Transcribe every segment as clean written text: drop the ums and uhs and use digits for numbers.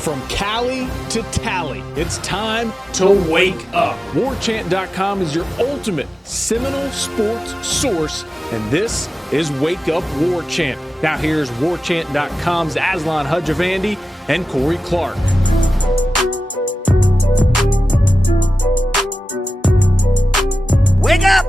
From Cali to Tally, it's time to wake up. WarChant.com is your ultimate Seminole sports source, and this is Wake Up War Chant. Now here's WarChant.com's Aslan Hudjavandi and Corey Clark. Wake up!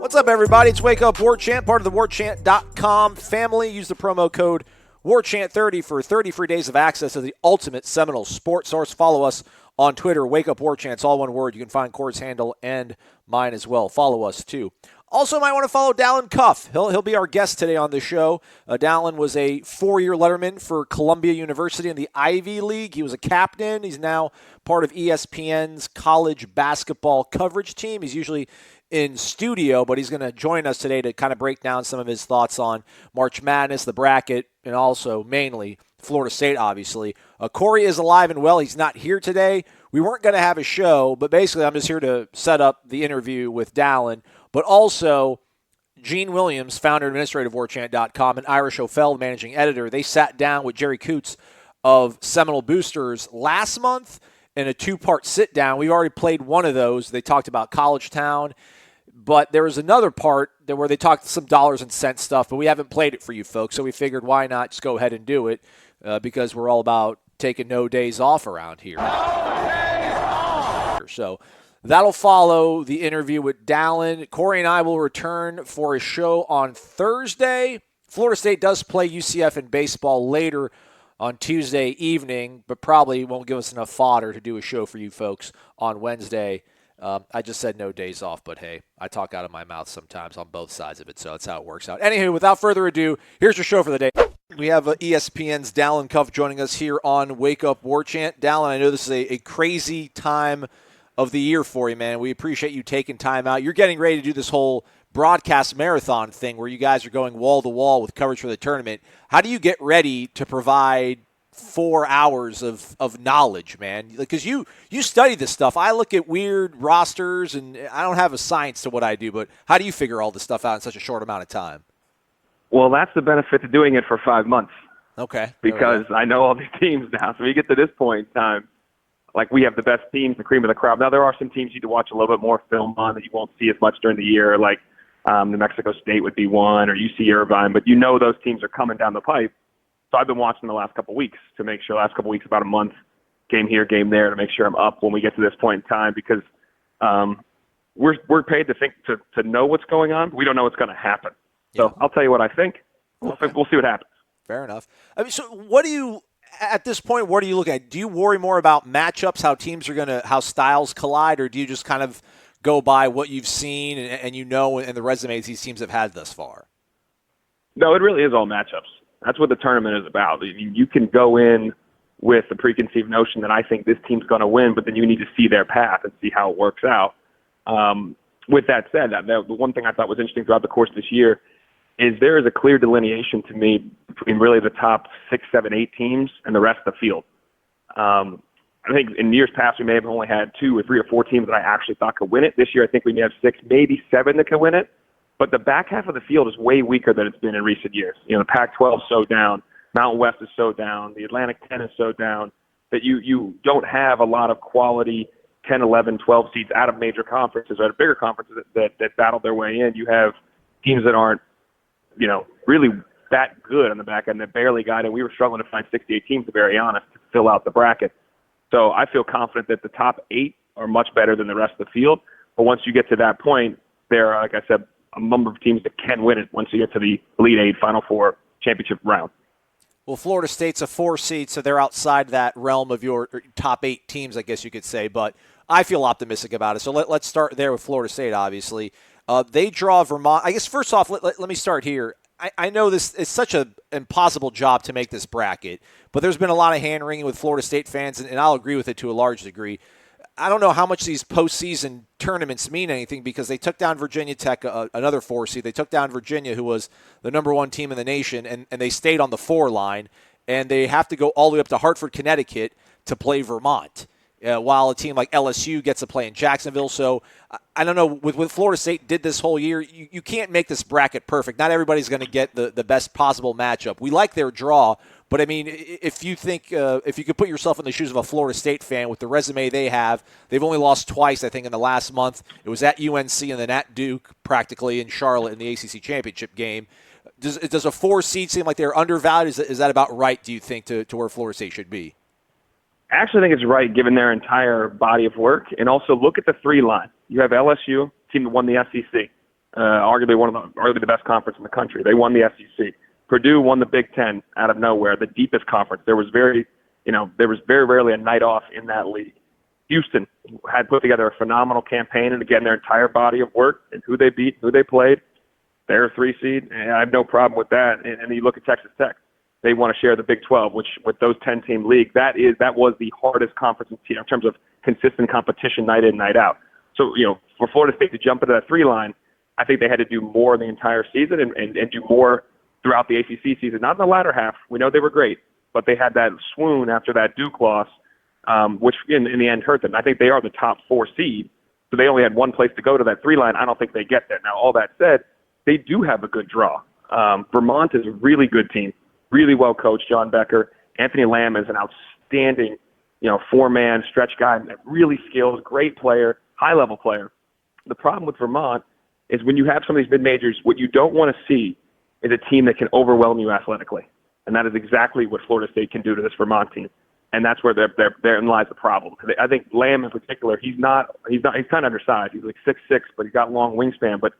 What's up, everybody? It's Wake Up War Chant, part of the WarChant.com family. Use the promo code WarChant30 for 30 free days of access to the ultimate Seminole sports source. Follow us on Twitter, Wake Up War Chant. It's all one word. You can find Corey's handle and mine as well. Follow us, too. Also, might want to follow Dalen Cuff. He'll be our guest today on the show. Dalen was a 4-year letterman for Columbia University in the Ivy League. He was a captain. He's now part of ESPN's college basketball coverage team. He's usually in studio, but he's going to join us today to kind of break down some of his thoughts on March Madness, the bracket, and also mainly Florida State, obviously. Corey is alive and well. He's not here today. We weren't going to have a show, but basically I'm just here to set up the interview with Dalen. But also, Gene Williams, founder and administrator of WarChant.com, and Ira Schoffel, managing editor, they sat down with Jerry Kutz of Seminole Boosters last month in a 2-part sit-down. We've already played one of those. They talked about College Town. But there was another part where they talked some dollars and cents stuff, but we haven't played it for you folks, so we figured why not just go ahead and do it because we're all about taking no days off around here. No days off! So that'll follow the interview with Dalen. Corey and I will return for a show on Thursday. Florida State does play UCF in baseball later on Tuesday evening, but probably won't give us enough fodder to do a show for you folks on Wednesday. I just said no days off, but hey, I talk out of my mouth sometimes on both sides of it, so that's how it works out. Anywho, without further ado, here's your show for the day. We have ESPN's Dalen Cuff joining us here on Wake Up War Chant. Dalen, I know this is a crazy time of the year for you, man. We appreciate you taking time out. You're getting ready to do this whole broadcast marathon thing where you guys are going wall-to-wall with coverage for the tournament. How do you get ready to provide 4 hours of knowledge, man? Because you study this stuff. I look at weird rosters, and I don't have a science to what I do, but how do you figure all this stuff out in such a short amount of time? Well, that's the benefit to doing it for 5 months. Okay. Because I know all these teams now. So we get to this point in time, like we have the best teams, the cream of the crop. Now, there are some teams you need to watch a little bit more film on that you won't see as much during the year, like New Mexico State would be one, or UC Irvine, but you know those teams are coming down the pipe. So I've been watching the last couple of weeks to make sure, last couple of weeks, about a month, game here, game there, to make sure I'm up when we get to this point in time, because we're paid to think to know what's going on, but we don't know what's going to happen. So yeah. I'll tell you what I think. We'll see what happens. Fair enough. I mean, so at this point, what do you look at? Do you worry more about matchups, how styles collide, or do you just kind of go by what you've seen and and the resumes these teams have had thus far? No, it really is all matchups. That's what the tournament is about. You can go in with the preconceived notion that I think this team's going to win, but then you need to see their path and see how it works out. With that said, the one thing I thought was interesting throughout the course of this year is there is a clear delineation to me between really the top 6, 7, 8 teams and the rest of the field. I think in years past we may have only had 2 or 3 or 4 teams that I actually thought could win it. This year I think we may have 6, maybe 7 that could win it. But the back half of the field is way weaker than it's been in recent years. The Pac-12 is so down, Mountain West is so down, the Atlantic 10 is so down that you don't have a lot of quality 10, 11, 12 seeds out of major conferences or out of bigger conferences that battle their way in. You have teams that aren't, really that good on the back end that barely got in. We were struggling to find 68 teams, to be very honest, to fill out the bracket. So I feel confident that the top 8 are much better than the rest of the field. But once you get to that point, there are, like I said, a number of teams that can win it once you get to the Elite 8, Final 4 championship round. Well, Florida State's a 4 seed, so they're outside that realm of your top 8 teams, I guess you could say. But I feel optimistic about it. So let's start there with Florida State, obviously. They draw Vermont. I guess first off, let me start here. I know this is such an impossible job to make this bracket, but there's been a lot of hand-wringing with Florida State fans, and I'll agree with it to a large degree. I don't know how much these postseason tournaments mean anything because they took down Virginia Tech, another 4 seed. They took down Virginia, who was the number 1 team in the nation, and they stayed on the 4 line, and they have to go all the way up to Hartford, Connecticut to play Vermont. while a team like LSU gets to play in Jacksonville. So I don't know, with Florida State did this whole year, you can't make this bracket perfect. Not everybody's going to get the best possible matchup. We like their draw, But, I mean, if you could put yourself in the shoes of a Florida State fan with the resume they have, they've only lost twice, I think, in the last month. It was at UNC and then at Duke, practically, in Charlotte in the ACC championship game. Does a 4 seed seem like they're undervalued? Is that about right, do you think, to where Florida State should be? I actually think it's right given their entire body of work. And also look at the 3 line. You have LSU, team that won the SEC, arguably the best conference in the country. They won the SEC. Purdue won the Big Ten out of nowhere, the deepest conference. There was very rarely a night off in that league. Houston had put together a phenomenal campaign, and again, their entire body of work and who they beat, who they played. They're a 3 seed, and I have no problem with that. And then you look at Texas Tech. They want to share the Big 12, which with those 10-team league, that was the hardest conference in terms of consistent competition night in, night out. So, for Florida State to jump into that 3 line, I think they had to do more the entire season and do more throughout the ACC season. Not in the latter half. We know they were great, but they had that swoon after that Duke loss, which in the end hurt them. I think they are the top 4 seed, so they only had one place to go to that 3 line. I don't think they get there. Now, all that said, they do have a good draw. Vermont is a really good team. Really well coached, John Becker. Anthony Lamb is an outstanding, 4-man stretch guy, really skilled, great player, high-level player. The problem with Vermont is when you have some of these mid-majors, what you don't want to see is a team that can overwhelm you athletically. And that is exactly what Florida State can do to this Vermont team. And that's where therein lies the problem. I think Lamb in particular, he's kind of undersized. He's like 6'6", but he's got long wingspan, but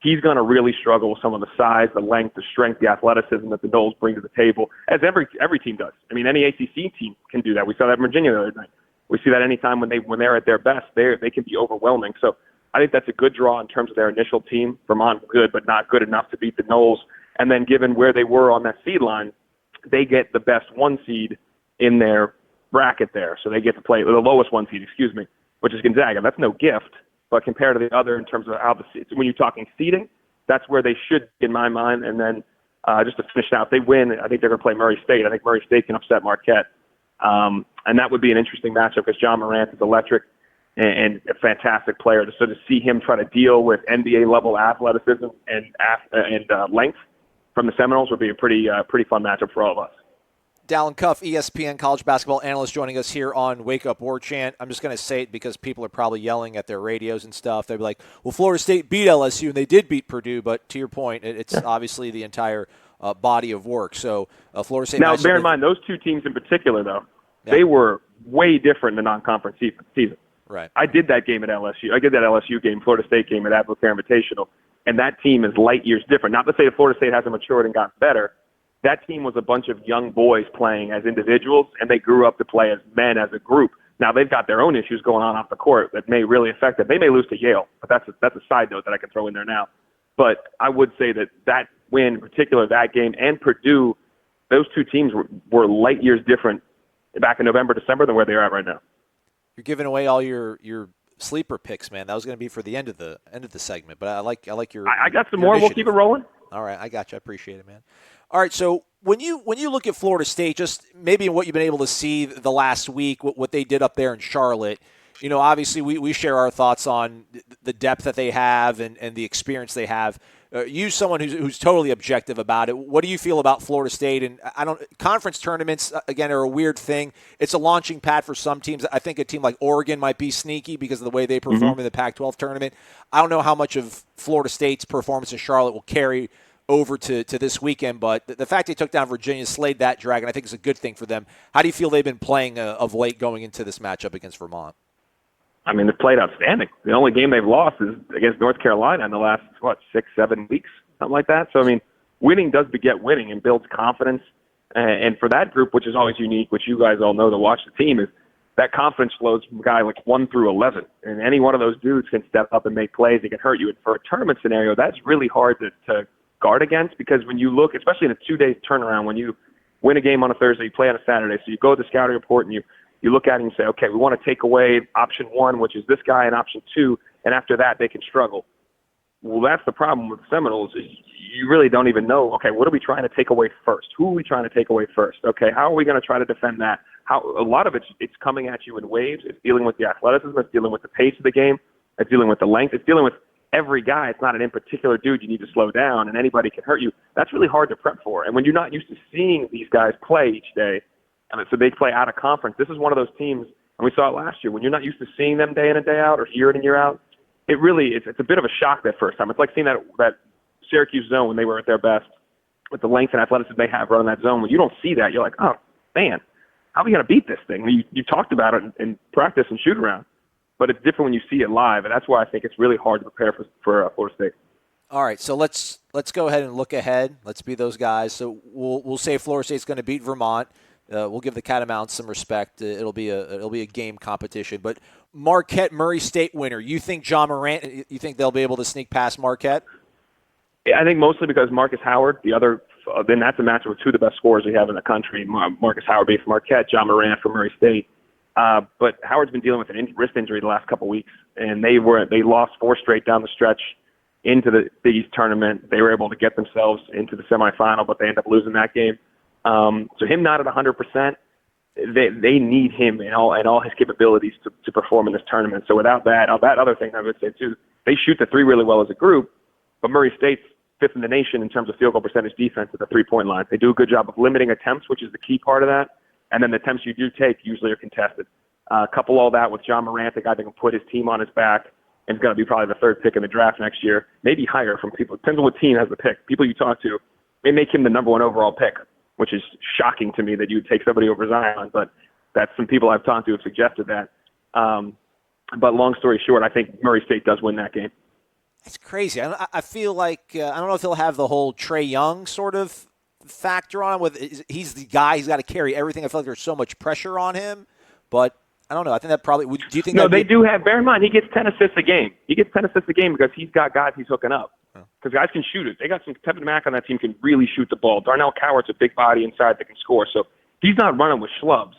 he's going to really struggle with some of the size, the length, the strength, the athleticism that the Noles bring to the table, as every team does. I mean, any ACC team can do that. We saw that in Virginia the other night. We see that anytime when they're at their best, they can be overwhelming. So I think that's a good draw in terms of their initial team. Vermont good, but not good enough to beat the Noles. And then given where they were on that seed line, they get the best 1 seed in their bracket there. So they get to play the lowest 1 seed, which is Gonzaga. That's no gift. But compared to the other in terms of how when you're talking seeding, that's where they should be in my mind. And then just to finish out, if they win, I think they're going to play Murray State. I think Murray State can upset Marquette. And that would be an interesting matchup because John Morant is electric and a fantastic player. So to see him try to deal with NBA-level athleticism and length from the Seminoles would be a pretty fun matchup for all of us. Dalen Cuff, ESPN college basketball analyst, joining us here on Wake Up War Chant. I'm just going to say it because people are probably yelling at their radios and stuff. They'll be like, well, Florida State beat LSU, and they did beat Purdue. But to your point, it's obviously the entire body of work. So Florida State. Now, bear in mind, those 2 teams in particular, though, they were way different in the non-conference season. Right. I did that game at LSU. I did that LSU game, Florida State game at Advocare Invitational, and that team is light years different. Not to say that Florida State hasn't matured and gotten better. That team was a bunch of young boys playing as individuals, and they grew up to play as men, as a group. Now, they've got their own issues going on off the court that may really affect them. They may lose to Yale, but that's a side note that I can throw in there now. But I would say that win, in particular that game, and Purdue, those 2 teams were light years different back in November, December than where they are at right now. You're giving away all your sleeper picks, man. That was going to be for the end of the segment, but I like your. I got some more. Initiative. We'll keep it rolling. All right, I got you. I appreciate it, man. All right, so when you look at Florida State, just maybe what you've been able to see the last week, what they did up there in Charlotte, obviously we share our thoughts on the depth that they have and the experience they have. You, someone who's totally objective about it, what do you feel about Florida State? And conference tournaments, again, are a weird thing. It's a launching pad for some teams. I think a team like Oregon might be sneaky because of the way they perform in the Pac-12 tournament. I don't know how much of Florida State's performance in Charlotte will carry over to this weekend, but the fact they took down Virginia, slayed that dragon, I think is a good thing for them. How do you feel they've been playing of late going into this matchup against Vermont? I mean, they've played outstanding. The only game they've lost is against North Carolina in the last, 6-7 weeks, something like that. So, I mean, winning does beget winning and builds confidence. And for that group, which is always unique, which you guys all know to watch the team, is that confidence flows from a guy like 1 through 11. And any one of those dudes can step up and make plays. They can hurt you. And for a tournament scenario, that's really hard to guard against, because when you look, especially in a 2-day turnaround, when you win a game on a Thursday, you play on a Saturday, so you go to the scouting report and you look at it and you say, okay, we want to take away option 1, which is this guy, and option 2, and after that they can struggle. Well, that's the problem with the Seminoles, is you really don't even know, okay, what are we trying to take away first? Who are we trying to take away first? Okay, how are we going to try to defend that? A lot of it's coming at you in waves. It's dealing with the athleticism. It's dealing with the pace of the game. It's dealing with the length. It's dealing with every guy. It's not an in particular dude you need to slow down, and anybody can hurt you. That's really hard to prep for. And when you're not used to seeing these guys play each day, and so they play out of conference, this is one of those teams, and we saw it last year, when you're not used to seeing them day in and day out or year in and year out, it's a bit of a shock that first time. It's like seeing that Syracuse zone when they were at their best with the length and athleticism they have running that zone. When you don't see that, you're like, oh, man, how are we going to beat this thing? You talked about it in practice and shoot around, but it's different when you see it live, and that's why I think it's really hard to prepare for Florida State. All right, so let's go ahead and look ahead. Let's be those guys. So we'll say Florida State's going to beat Vermont. We'll give the Catamounts some respect. It'll be a game competition. But Marquette Murray State winner. You think John Morant? You think they'll be able to sneak past Marquette? Yeah, I think mostly because Marcus Howard, then that's a matchup with two of the best scorers we have in the country. Marcus Howard being from Marquette, John Morant from Murray State. But Howard's been dealing with a wrist injury the last couple of weeks, and they lost 4 straight down the stretch into the Big East tournament. They were able to get themselves into the semifinal, but they ended up losing that game. So him not at 100%, they need him and all his capabilities to perform in this tournament. So without that other thing I would say too, they shoot the three really well as a group, but Murray State's 5th in the nation in terms of field goal percentage defense at the 3-point line. They do a good job of limiting attempts, which is the key part of that. And then the attempts you do take usually are contested. Couple all that with John Morant, the guy that can put his team on his back, and is going to be probably the 3rd pick in the draft next year, maybe higher from people. Depends on what team has the pick. People you talk to may make him the number 1 overall pick, which is shocking to me that you would take somebody over Zion, but that's some people I've talked to have suggested that. But long story short, I think Murray State does win that game. That's crazy. I feel like I don't know if he'll have the whole Trae Young sort of factor on him. He's the guy. He's got to carry everything. I feel like there's so much pressure on him. But I don't know. I think that probably – do you think – No, they do have – bear in mind, he gets 10 assists a game. He gets 10 assists a game because he's got guys he's hooking up. Because guys can shoot it. They got some – Tevin Mack on that team can really shoot the ball. Darnell Coward's a big body inside that can score. So he's not running with schlubs.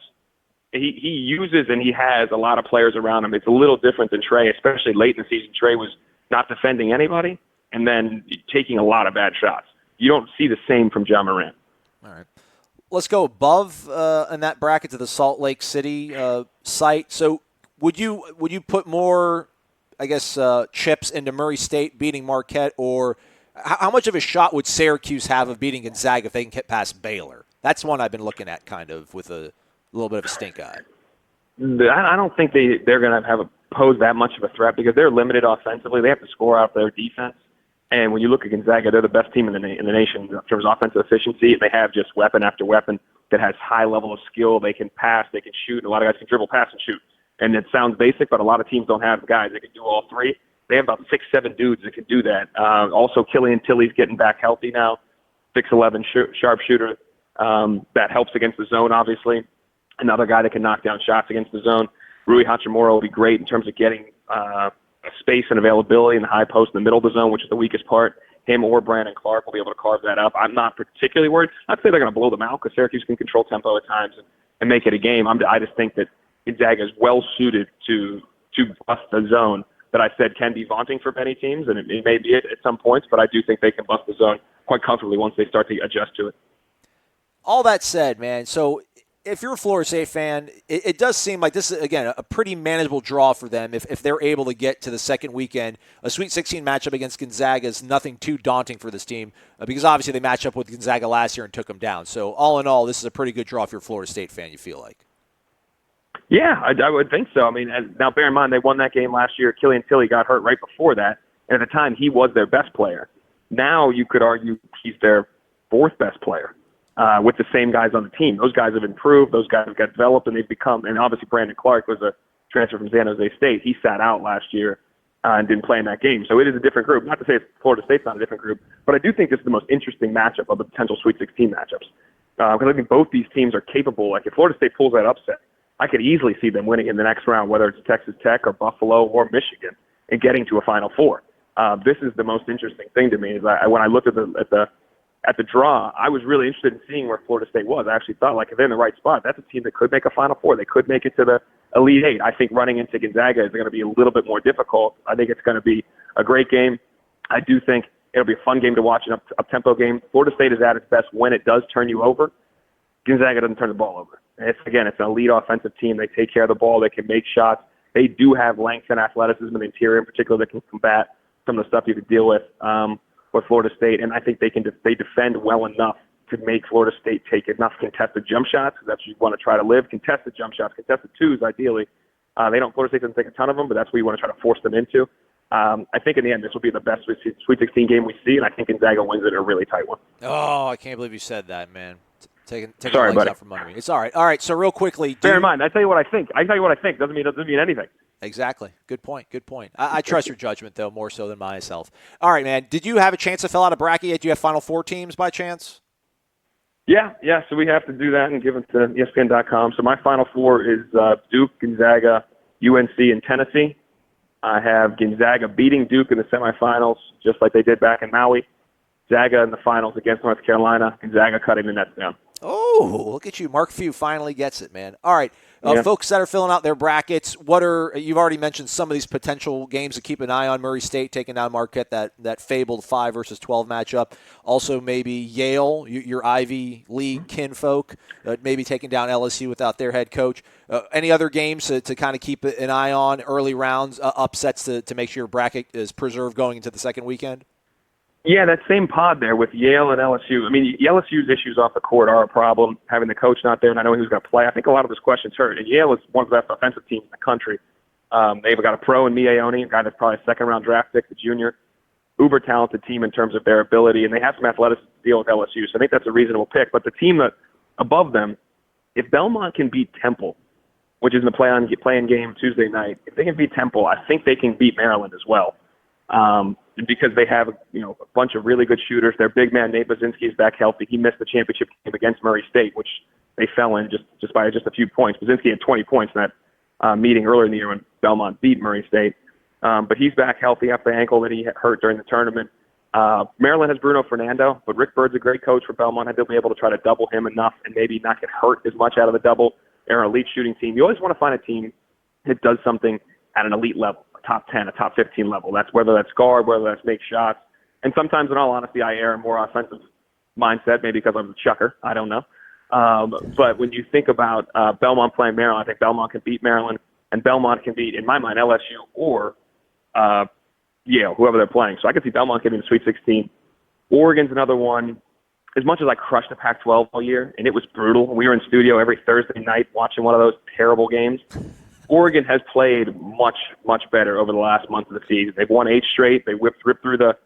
He uses and he has a lot of players around him. It's a little different than Trae, especially late in the season. Trae was not defending anybody and then taking a lot of bad shots. You don't see the same from John Morant. All right. Let's go above in that bracket to the Salt Lake City site. So would you put more, I guess, chips into Murray State beating Marquette, or how much of a shot would Syracuse have of beating Gonzaga if they can get past Baylor? That's one I've been looking at kind of with a little bit of a stink eye. I don't think they're going to pose that much of a threat because they're limited offensively. They have to score out their defense. And when you look at Gonzaga, they're the best team in the nation in terms of offensive efficiency. They have just weapon after weapon that has high level of skill. They can pass, they can shoot, and a lot of guys can dribble, pass, and shoot. And it sounds basic, but a lot of teams don't have guys that can do all three. They have about 6-7 dudes that can do that. Also, Killian Tilly's getting back healthy now, 6'11", sharpshooter. That helps against the zone, obviously. Another guy that can knock down shots against the zone. Rui Hachimura will be great in terms of getting space and availability in the high post in the middle of the zone, which is the weakest part. Him or Brandon Clark will be able to carve that up. I'm not particularly worried. I'd say they're going to blow them out because Syracuse can control tempo at times and make it a game. I just think that Gonzaga is well suited to bust the zone that I said can be vaunting for many teams, and it may be at some points, but I do think they can bust the zone quite comfortably once they start to adjust to it. All that said, man, so if you're a Florida State fan, it does seem like this is, again, a pretty manageable draw for them if they're able to get to the second weekend. A Sweet 16 matchup against Gonzaga is nothing too daunting for this team because obviously they matched up with Gonzaga last year and took them down. So all in all, this is a pretty good draw if you're a Florida State fan, you feel like. Yeah, I would think so. I mean, now bear in mind they won that game last year. Killian Tilly got hurt right before that, and at the time he was their best player. Now you could argue he's their 4th best player. With the same guys on the team. Those guys have improved. Those guys have got developed, and they've become – and obviously Brandon Clark was a transfer from San Jose State. He sat out last year and didn't play in that game. So it is a different group. Not to say Florida State's not a different group, but I do think this is the most interesting matchup of the potential Sweet 16 matchups because I think both these teams are capable. Like if Florida State pulls that upset, I could easily see them winning in the next round, whether it's Texas Tech or Buffalo or Michigan, and getting to a Final Four. This is the most interesting thing to me is when I looked at the draw, I was really interested in seeing where Florida State was. I actually thought, if they're in the right spot, that's a team that could make a Final Four. They could make it to the Elite Eight. I think running into Gonzaga is going to be a little bit more difficult. I think it's going to be a great game. I do think it'll be a fun game to watch, an up-tempo game. Florida State is at its best when it does turn you over. Gonzaga doesn't turn the ball over. It's an elite offensive team. They take care of the ball. They can make shots. They do have length and athleticism in the interior in particular that can combat some of the stuff you could deal with Florida State, and I think they defend well enough to make Florida State take enough contested jump shots. That's what you want to try to live. Contested jump shots, contested twos, ideally. Florida State doesn't take a ton of them, but that's what you want to try to force them into. I think in the end, this will be the best Sweet 16 game we see, and I think Gonzaga wins it in a really tight one. Oh, I can't believe you said that, man. Taking Sorry, the legs buddy. out from under me. It's all right. All right, so real quickly. Bear in mind, I tell you what I think. Doesn't mean anything. Exactly. Good point. I trust your judgment, though, more so than myself. All right, man. Did you have a chance to fill out a bracket yet? Do you have Final Four teams by chance? Yeah. So we have to do that and give it to ESPN.com. So my Final Four is Duke, Gonzaga, UNC, and Tennessee. I have Gonzaga beating Duke in the semifinals, just like they did back in Maui. Gonzaga in the finals against North Carolina. Gonzaga cutting the nets down. Oh, look at you. Mark Few finally gets it, man. All right. Folks that are filling out their brackets, you've already mentioned some of these potential games to keep an eye on. Murray State taking down Marquette, that fabled 5 versus 12 matchup. Also maybe Yale, your Ivy League kinfolk, maybe taking down LSU without their head coach. Any other games to kind of keep an eye on, early rounds, upsets to make sure your bracket is preserved going into the second weekend? Yeah, that same pod there with Yale and LSU. I mean, LSU's issues off the court are a problem, having the coach not there, and I know who's going to play. I think a lot of those questions hurt. And Yale is one of the best offensive teams in the country. They've got a pro in Miaoni, a guy that's probably a second-round draft pick, the junior. Uber talented team in terms of their ability, and they have some athleticism to deal with LSU. So I think that's a reasonable pick. But the team that above them, if Belmont can beat Temple, which is in the play-in game Tuesday night, if they can beat Temple, I think they can beat Maryland as well. Because they have a bunch of really good shooters. Their big man, Nate Baczynski, is back healthy. He missed the championship game against Murray State, which they fell in just by a few points. Baczynski had 20 points in that meeting earlier in the year when Belmont beat Murray State. But he's back healthy after the ankle that he hurt during the tournament. Maryland has Bruno Fernando, but Rick Bird's a great coach for Belmont. They'll be able to try to double him enough and maybe not get hurt as much out of the double. They're an elite shooting team. You always want to find a team that does something at an elite level. Top 10, a top 15 level. That's whether that's guard, whether that's make shots. And sometimes, in all honesty, I err in more offensive mindset, maybe because I'm a chucker. I don't know. But when you think about Belmont playing Maryland, I think Belmont can beat Maryland, and Belmont can beat, in my mind, LSU or Yale, whoever they're playing. So I could see Belmont getting the Sweet 16. Oregon's another one. As much as I crushed the Pac-12 all year, and it was brutal, we were in studio every Thursday night watching one of those terrible games. Oregon has played much, much better over the last month of the season. They've won 8 straight. They ripped through the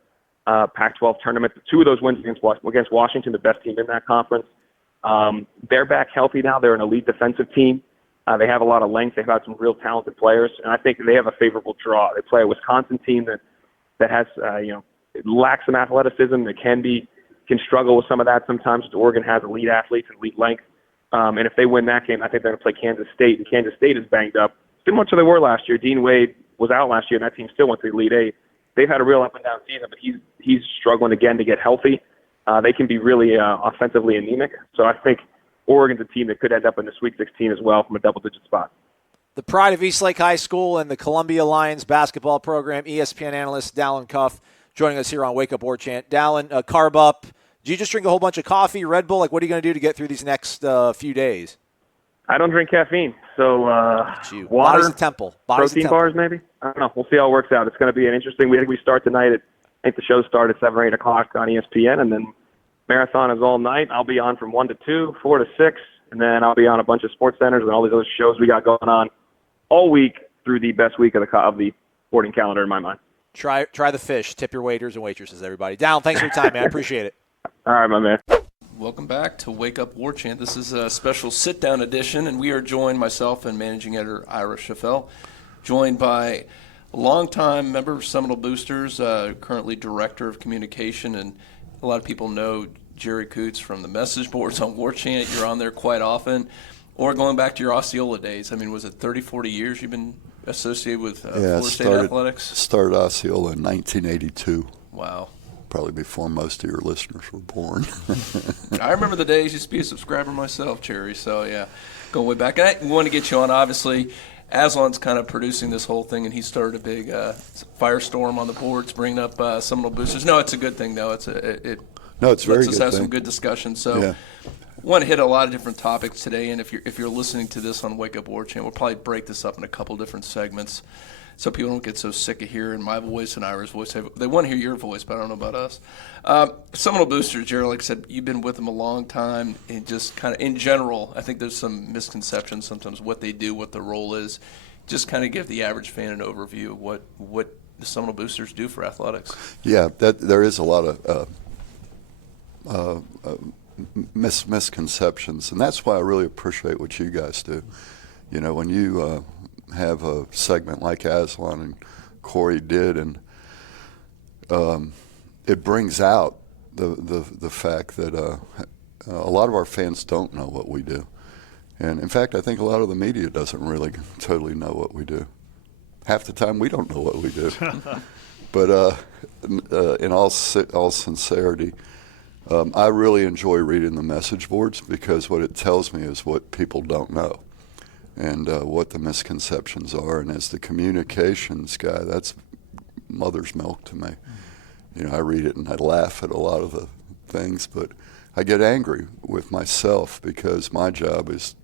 Pac-12 tournament. 2 of those wins against Washington, the best team in that conference. They're back healthy now. They're an elite defensive team. They have a lot of length. They've got some real talented players, and I think they have a favorable draw. They play a Wisconsin team that has it lacks some athleticism. That can struggle with some of that sometimes. Oregon has elite athletes and elite length. And if they win that game, I think they're going to play Kansas State. And Kansas State is banged up, similar to they were last year. Dean Wade was out last year, and that team still went to the Elite Eight. They've had a real up-and-down season, but he's struggling again to get healthy. They can be really offensively anemic. So I think Oregon's a team that could end up in the Sweet 16 as well from a double-digit spot. The pride of Eastlake High School and the Columbia Lions basketball program, ESPN analyst Dalen Cuff, joining us here on Wake Up War Chant. Dalen, carb up. Do you just drink a whole bunch of coffee, Red Bull? What are you going to do to get through these next few days? I don't drink caffeine, so water, Body's a temple. Protein bars maybe? I don't know. We'll see how it works out. It's going to be an interesting week. We start tonight I think the show starts at 7 or 8 o'clock on ESPN, and then marathon is all night. I'll be on from 1 to 2, 4 to 6, and then I'll be on a bunch of sports centers and all these other shows we got going on all week through the best week of the sporting calendar in my mind. Try the fish. Tip your waiters and waitresses, everybody. Dalen, thanks for your time, man. I appreciate it. All right, my man. Welcome back to Wake Up War Chant. This is a special sit-down edition, and we are joined, myself and managing editor Ira Schoffel, joined by a longtime member of Seminole Boosters, currently director of communication, and a lot of people know Jerry Kutz from the message boards on War Chant. You're on there quite often. Or going back to your Osceola days. I mean, was it 30, 40 years you've been associated with Florida State athletics? Started Osceola in 1982. Wow. Probably before most of your listeners were born. I remember the days. Used to be a subscriber myself, Jerry. So, yeah, going way back. And I want to get you on, obviously. Aslan's kind of producing this whole thing, and he started a big firestorm on the boards, bringing up Seminole Boosters. No, it's a good thing, though. It's very good. Let's have some good discussion. So, want to hit a lot of different topics today, and if you're listening to this on Wake Up War Chant, we'll probably break this up in a couple different segments so people don't get so sick of hearing my voice and Ira's voice. They want to hear your voice, but I don't know about us. Seminole Boosters, Jerry, like I said, you've been with them a long time, and just kind of in general, I think there's some misconceptions sometimes what they do, what their role is. Just kind of give the average fan an overview of what the Seminole Boosters do for athletics. Yeah, there is a lot of misconceptions, and that's why I really appreciate what you guys do. You know, when you have a segment like Aslan and Corey did, and it brings out the fact that a lot of our fans don't know what we do. And in fact, I think a lot of the media doesn't really totally know what we do. Half the time we don't know what we do. But in all sincerity, I really enjoy reading the message boards because what it tells me is what people don't know and what the misconceptions are. And as the communications guy, that's mother's milk to me. You know, I read it and I laugh at a lot of the things, but I get angry with myself because my job is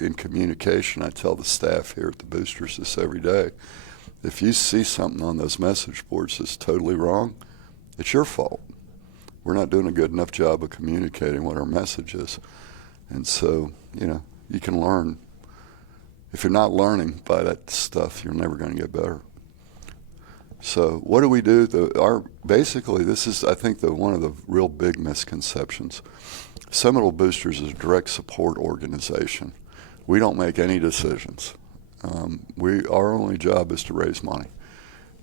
in communication. I tell the staff here at the Boosters this every day. If you see something on those message boards that's totally wrong, it's your fault. We're not doing a good enough job of communicating what our message is. And so, you know, you can learn. If you're not learning by that stuff, you're never going to get better. So what do we do? Basically, this is, I think, one of the real big misconceptions. Seminole Boosters is a direct support organization. We don't make any decisions. Our only job is to raise money,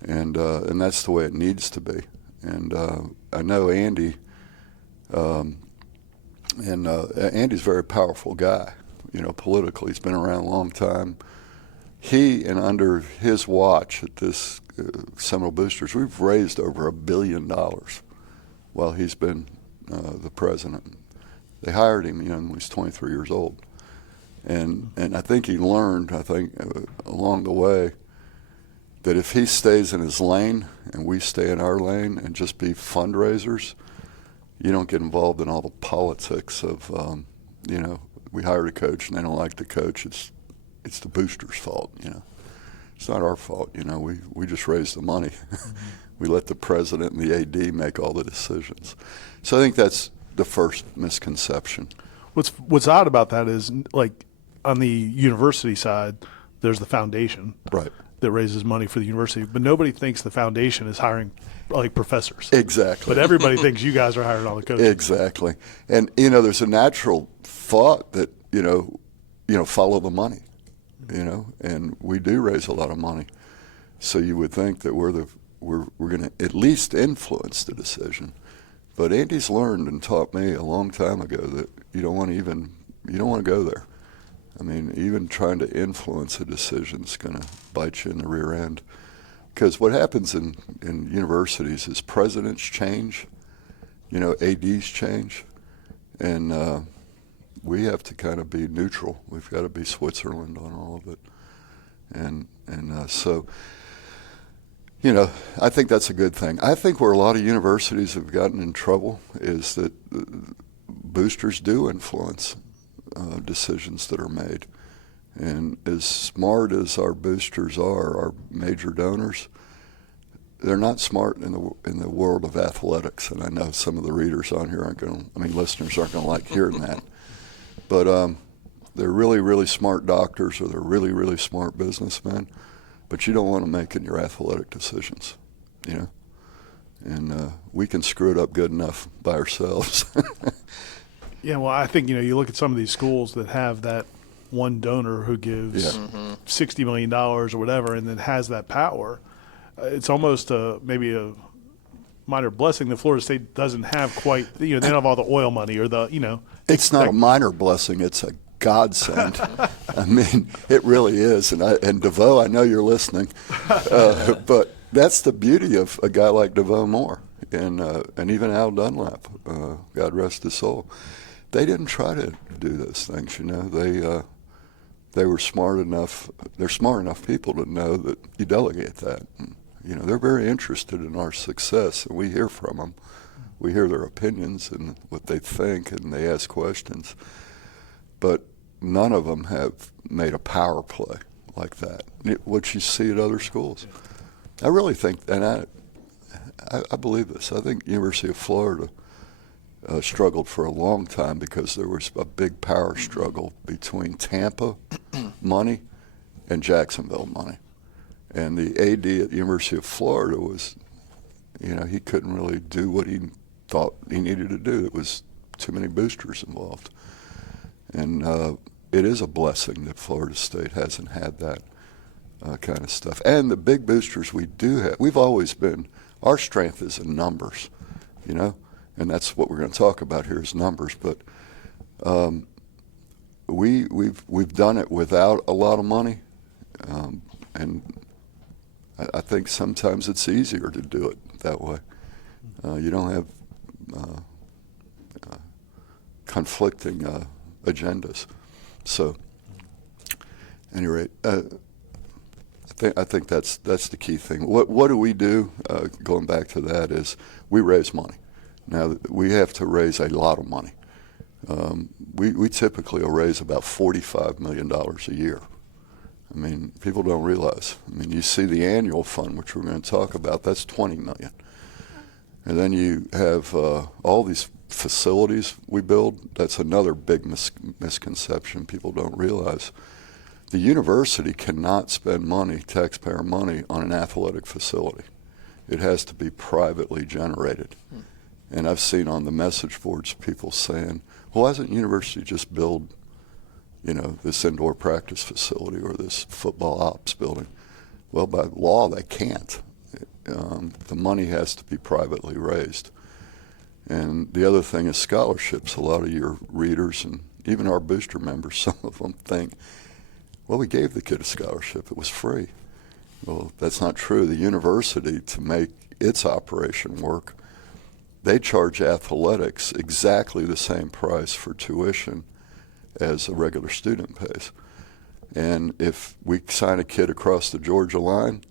and that's the way it needs to be. And I know Andy, Andy's a very powerful guy. You know, politically, he's been around a long time. He and under his watch at this Seminole Boosters, we've raised over $1 billion while he's been the president. They hired him, you know, when he was 23 years old. And I think he learned, along the way, that if he stays in his lane and we stay in our lane and just be fundraisers, you don't get involved in all the politics of, you know, we hired a coach and they don't like the coach. It's the Boosters' fault, you know. It's not our fault, you know. We just raise the money. We let the president and the AD make all the decisions. So I think that's the first misconception. What's odd about that is, like, on the university side, there's the foundation that raises money for the university, but nobody thinks the foundation is hiring, like, professors. Exactly. But everybody thinks you guys are hiring all the coaches. Exactly. And, you know, there's a natural thought that, you know, follow the money, you know, and we do raise a lot of money. So you would think that we're going to at least influence the decision. But Andy's learned and taught me a long time ago that you don't want to go there. I mean, even trying to influence a decision is going to bite you in the rear end. Because what happens in universities is presidents change, you know, ADs change, and we have to kind of be neutral. We've got to be Switzerland on all of it. And so, you know, I think that's a good thing. I think where a lot of universities have gotten in trouble is that boosters do influence decisions that are made. And as smart as our boosters are, our major donors, they're not smart in the world of athletics. And I know some of the readers on here listeners aren't going to like hearing that. But they're really, really smart doctors, or they're really, really smart businessmen. But you don't want to make in your athletic decisions, you know. And we can screw it up good enough by ourselves. Yeah, well, I think, you know, you look at some of these schools that have that one donor who gives $60 million or whatever and then has that power. It's almost maybe a minor blessing that Florida State doesn't have quite, you know, they don't have all the oil money or the, you know. It's not a minor blessing. It's a godsend. I mean, it really is. And DeVoe, I know you're listening, but that's the beauty of a guy like DeVoe Moore and even Al Dunlap, God rest his soul. They didn't try to do those things, you know. They were smart enough. They're smart enough people to know that you delegate that. And, you know, they're very interested in our success, and we hear from them We hear their opinions and what they think, and they ask questions. But none of them have made a power play like that, what you see at other schools. I really think, and I believe this, I think University of Florida struggled for a long time because there was a big power struggle between Tampa money and Jacksonville money. And the AD at the University of Florida was, he couldn't really do what he thought he needed to do. It was too many boosters involved. And it is a blessing that Florida State hasn't had that kind of stuff. And the big boosters we do have, we've always been, our strength is in numbers, and that's what we're going to talk about here is numbers. But we've done it without a lot of money, and I think sometimes it's easier to do it that way. You don't have conflicting agendas. So, at any rate, I think that's the key thing. What do we do? Going back to that is we raise money. Now we have to raise a lot of money. We typically will raise about $45 million a year. I mean, people don't realize. I mean, you see the annual fund, which we're going to talk about. That's $20 million, and then you have all these facilities we build. That's another big misconception people don't realize. The university cannot spend money, taxpayer money, on an athletic facility. It has to be privately generated. And I've seen on the message boards people saying, well, why doesn't university just build, this indoor practice facility or this football ops building? Well, by law, they can't. The money has to be privately raised. And the other thing is scholarships. A lot of your readers and even our booster members, some of them think, well, we gave the kid a scholarship. It was free. Well, that's not true. The university, to make its operation work, they charge athletics exactly the same price for tuition as a regular student pays. And if we sign a kid across the Georgia line,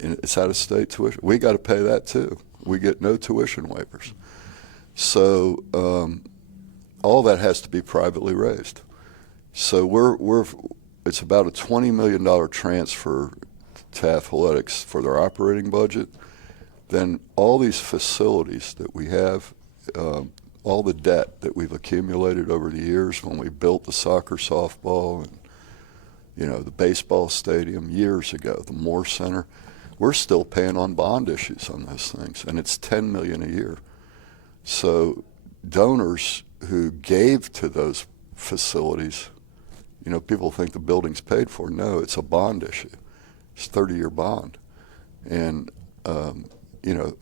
and it's out-of-state tuition, we got to pay that too. We get no tuition waivers. So all that has to be privately raised. So it's about a $20 million transfer to athletics for their operating budget. Then all these facilities that we have, all the debt that we've accumulated over the years when we built the soccer, softball, and the baseball stadium years ago, the Moore Center, we're still paying on bond issues on those things, and it's $10 million a year. So donors who gave to those facilities, people think the building's paid for. No, it's a bond issue. It's a 30-year bond. And,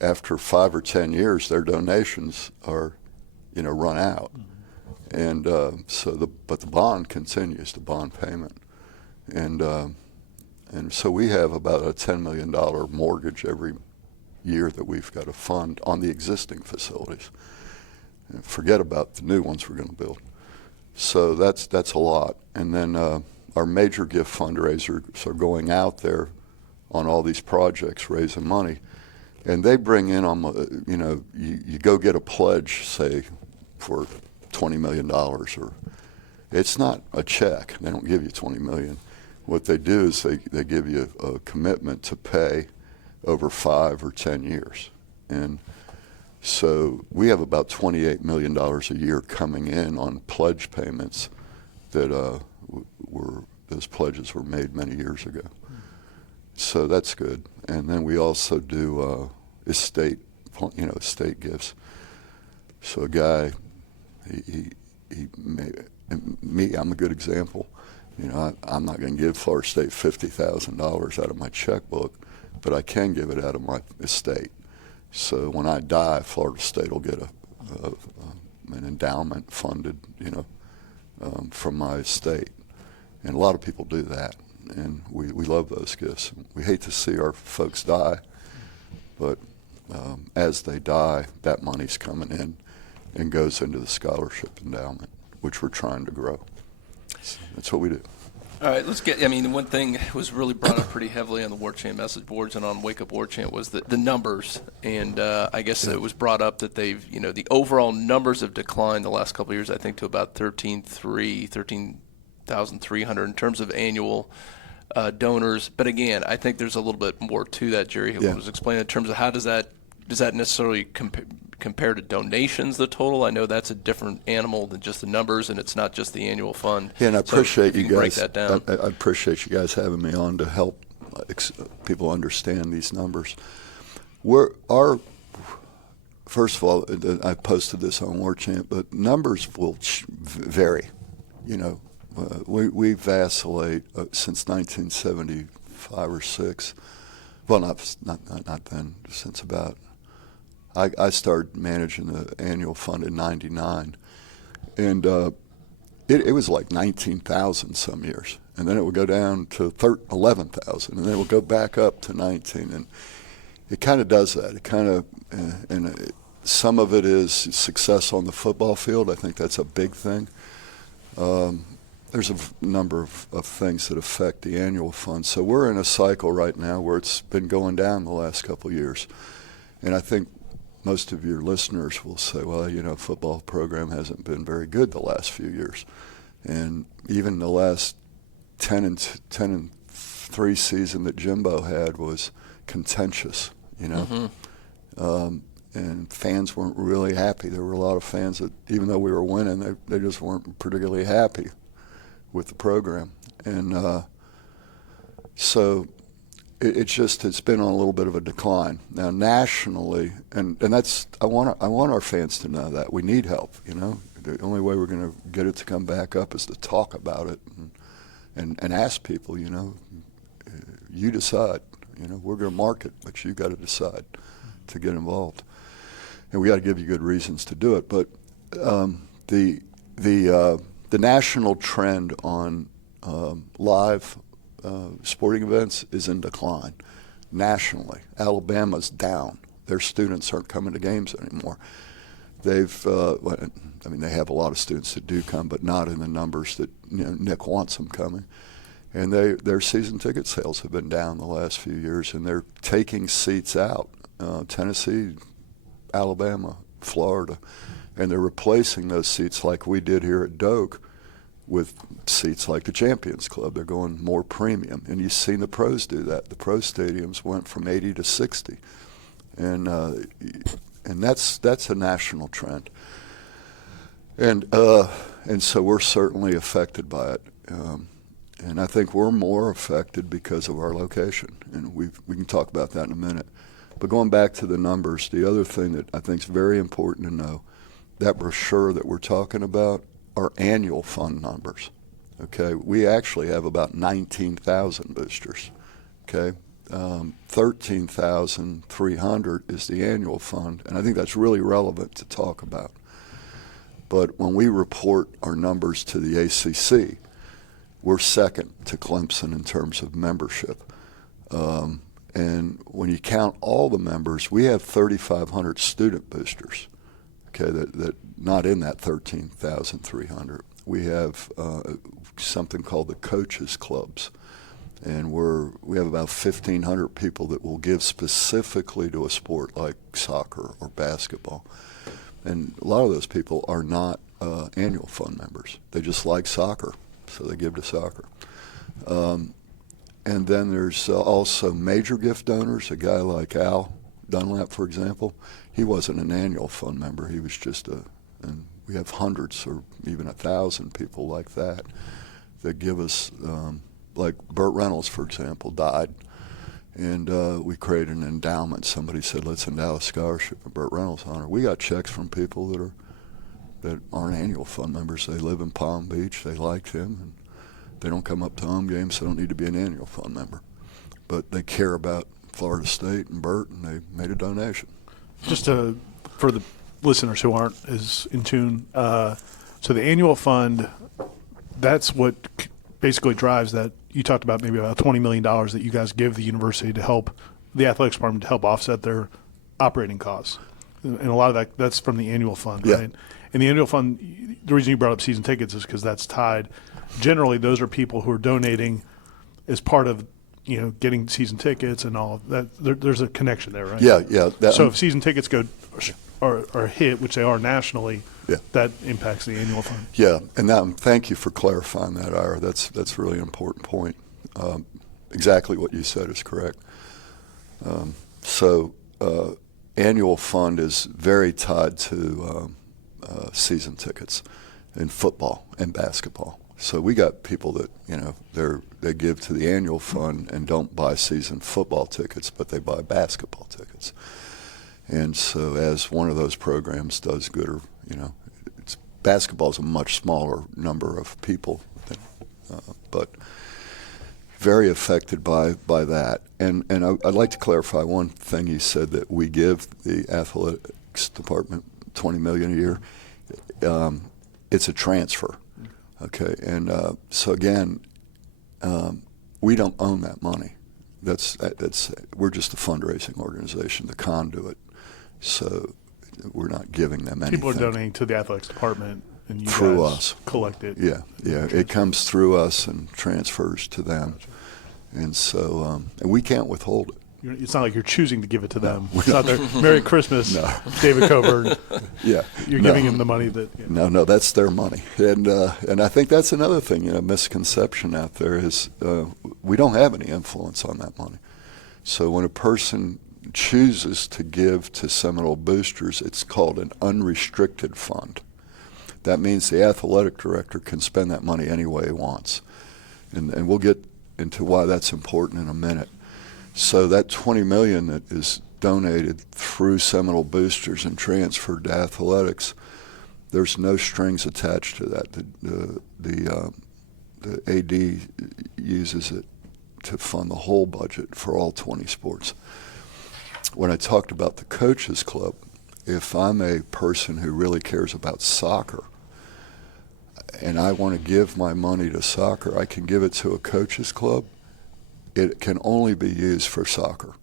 after 5 or 10 years, their donations are, run out. And but the bond continues, the bond payment. And so we have about a $10 million mortgage every year that we've got to fund on the existing facilities. And forget about the new ones we're going to build. So that's a lot. And then our major gift fundraisers are going out there on all these projects, raising money. And they bring in, you go get a pledge, say, for $20 million. Or it's not a check. They don't give you $20 million. What they do is they give you a commitment to pay over 5 or 10 years. And so we have about $28 million a year coming in on pledge payments that those pledges were made many years ago. So that's good. And then we also do estate gifts. So a guy, he I'm a good example. I'm not going to give Florida State $50,000 out of my checkbook, but I can give it out of my estate. So when I die, Florida State will get an endowment funded, from my estate. And a lot of people do that, and we love those gifts. We hate to see our folks die, but as they die, that money's coming in and goes into the scholarship endowment, which we're trying to grow. So that's what we do. All right, let's get. I mean, one thing was really brought up pretty heavily on the War Chant message boards and on Wake Up War Chant was the numbers, and I guess it was brought up that the overall numbers have declined the last couple of years. I think to about 13,300 in terms of annual donors. But again, I think there's a little bit more to that. Jerry was explaining in terms of how does that necessarily compare to donations, the total? I know that's a different animal than just the numbers, and it's not just the annual fund. Yeah, and I appreciate you guys. Break that down. I appreciate you guys having me on to help people understand these numbers. First of all, I posted this on War Chant, but numbers will vary. We vacillate since 1975 or 6. Well, not then. Since about. I started managing the annual fund in '99, and it was like 19,000 some years, and then it would go down to 11,000, and then it would go back up to 19, and it kind of does that. It kind of, some of it is success on the football field. I think that's a big thing. There's a number of things that affect the annual fund. So we're in a cycle right now where it's been going down the last couple of years, and I think most of your listeners will say, well, football program hasn't been very good the last few years. And even the last 10-3 season that Jimbo had was contentious, and fans weren't really happy. There were a lot of fans that, even though we were winning, they just weren't particularly happy with the program. And so it's been on a little bit of a decline now nationally, and that's I want our fans to know that we need help. The only way we're going to get it to come back up is to talk about it and ask people. You decide. We're going to market, but you got to decide to get involved, and we got to give you good reasons to do it. But the national trend on live sporting events is in decline nationally. Alabama's down. Their students aren't coming to games anymore. They have a lot of students that do come, but not in the numbers that Nick wants them coming. And their season ticket sales have been down the last few years, and they're taking seats out. Tennessee, Alabama, Florida, and they're replacing those seats like we did here at Doak with seats like the Champions Club. They're going more premium, and you've seen the pros do that. The pro stadiums went from 80 to 60, and that's a national trend, and so we're certainly affected by it, and I think we're more affected because of our location, and we can talk about that in a minute. But going back to the numbers, the other thing that I think is very important to know, that brochure that we're talking about are annual fund numbers. Okay, we actually have about 19,000 boosters. Okay, 13,300 is the annual fund, and I think that's really relevant to talk about. But when we report our numbers to the ACC, we're second to Clemson in terms of membership. And when you count all the members, we have 3,500 student boosters. Okay, that not in that 13,300. We have something called the coaches clubs, and we have about 1,500 people that will give specifically to a sport like soccer or basketball, and a lot of those people are not annual fund members. They just like soccer, so they give to soccer. And then there's also major gift donors. A guy like Al Dunlap, for example, he wasn't an annual fund member. He was just and we have hundreds or even 1,000 people like that give us, like Burt Reynolds, for example, died. And we created an endowment. Somebody said, let's endow a scholarship in Burt Reynolds' honor. We got checks from people that aren't annual fund members. They live in Palm Beach. They like him, and they don't come up to home games, so they don't need to be an annual fund member. But they care about Florida State and Burt, and they made a donation. Just for the listeners who aren't as in tune, so the annual fund, that's what basically drives that. You talked about maybe about $20 million that you guys give the university to help the athletics department to help offset their operating costs. And a lot of that's from the annual fund, right? And the annual fund, the reason you brought up season tickets is because that's tied. generally those are people who are donating as part of, getting season tickets and all of that. There's a connection there, right? Yeah. So if season tickets are hit, which they are nationally, that impacts the annual fund. Yeah, and thank you for clarifying that, Ira. That's really an important point. Exactly what you said is correct. Annual fund is very tied to season tickets in football and basketball. So we got people that they give to the annual fund and don't buy season football tickets, but they buy basketball tickets. And so as one of those programs does good, or basketball is a much smaller number of people, but very affected by that. And I'd like to clarify one thing you said, that we give the athletics department $20 million a year. It's a transfer. Okay, and so again, we don't own that money. We're just a fundraising organization, the conduit. So we're not giving them anything. People are donating to the athletics department, and you through guys us collect it. Yeah. It comes through us and transfers to them, and so and we can't withhold it. It's not like you're choosing to give it to them. No, it's not their Merry Christmas, David Coburn. Yeah, you're giving him the money that. No, that's their money, and I think that's another thing. Misconception out there is we don't have any influence on that money. So when a person chooses to give to Seminole Boosters, it's called an unrestricted fund. That means the athletic director can spend that money any way he wants, and we'll get into why that's important in a minute. So that $20 million that is donated through Seminole Boosters and transferred to athletics, there's no strings attached to that. The AD uses it to fund the whole budget for all 20 sports. When I talked about the Coaches Club, if I'm a person who really cares about soccer and I want to give my money to soccer, I can give it to a Coaches Club. It can only be used for soccer.